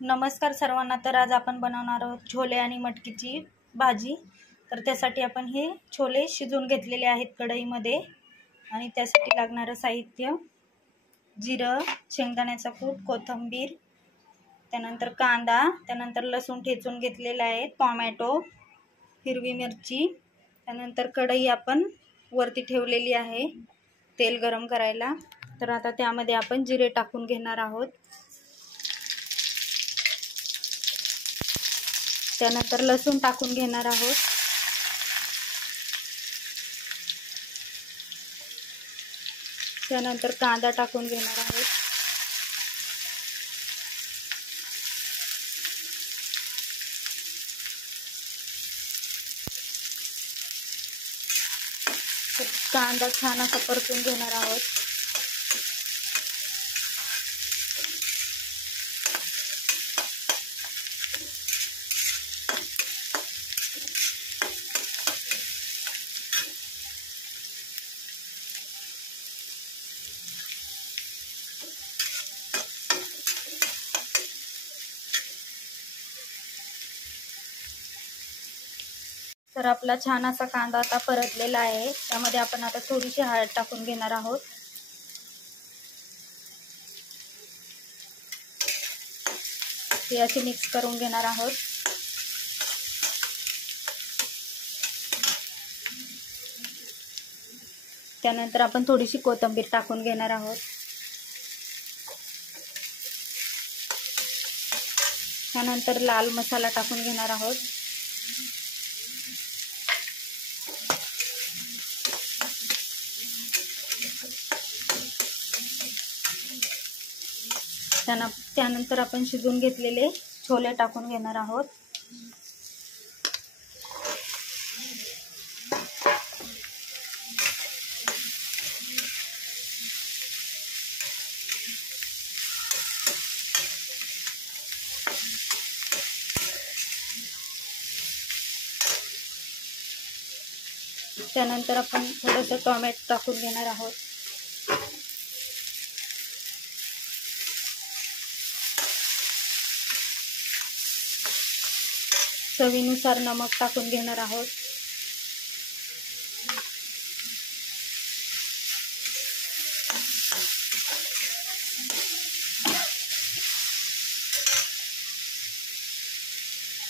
नमस्कार सर्वांना। तर आज आपण बनवणार आहोत छोले आणि मटकीची भाजी। तर त्यासाठी आपण हे छोले शिजवून घेतलेले आहेत कढईमध्ये आणि त्यासाठी लागणारे साहित्य जिरं, शेंगदाण्याचा कूट, कोथिंबीर, त्यानंतर कांदा, त्यानंतर लसूण ठेचून घेतलेला आहे, टोमॅटो, हिरवी मिरची, त्यानंतर कढई आपण वरती ठेवलेली आहे तेल गरम करायला। तर आता त्यामध्ये आपण जिरे टाकून घेणार आहोत, त्यानंतर लसूण टाकून घेणार आहोत, त्यानंतर कांदा टाकून घेणार आहोत, कांदा छान असा परतून घेणार आहोत। तर आपला छान असा कांदा आता परतलेला आहे। त्यामध्ये आपण आता थोडीशी हळद टाकून घेणार आहोत, हे असे मिक्स करून घेणार आहोत। त्यानंतर आपण थोडीशी कोथिंबीर टाकून घेणार आहोत, त्यानंतर लाल मसाला टाकून घेणार आहोत, त्यानंतर आपण शिजवून घेतलेले छोले टाकून घेणार आहोत। त्यानंतर आपण थोडंसं टोमॅटो टाकून घेणार आहोत, चवीनुसार नमक टाकून घेणार आहोत,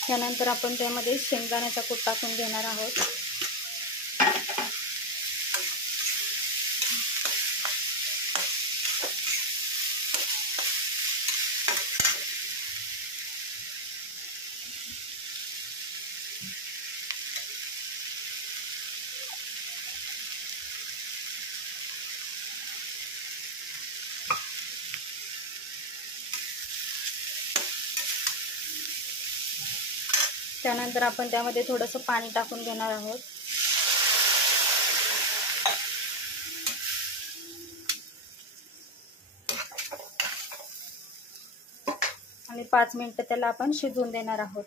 त्यानंतर आपण त्यामध्ये शेंगदाण्याचा कूट टाकून घेणार आहोत, त्यानंतर आपण त्यामध्ये थोडंसं पाणी टाकून घेणार आहोत, आणि 5 मिनिटं त्याला आपण शिजवून देणार आहोत।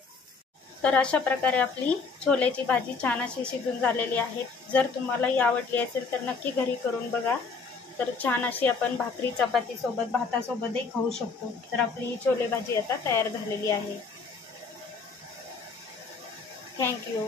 तर अशा प्रकारे आपली छोलेची भाजी छान अशी शिजून झालेली आहे। जर तुम्हालाही आवडली असेल तर नक्की घरी करून बघा। तर छान अशी आपण भाकरी चपाती सोबत भातासोबतही खाऊ शकतो। तर आपली ही छोले भाजी आता तयार झालेली आहे। थँक्यू।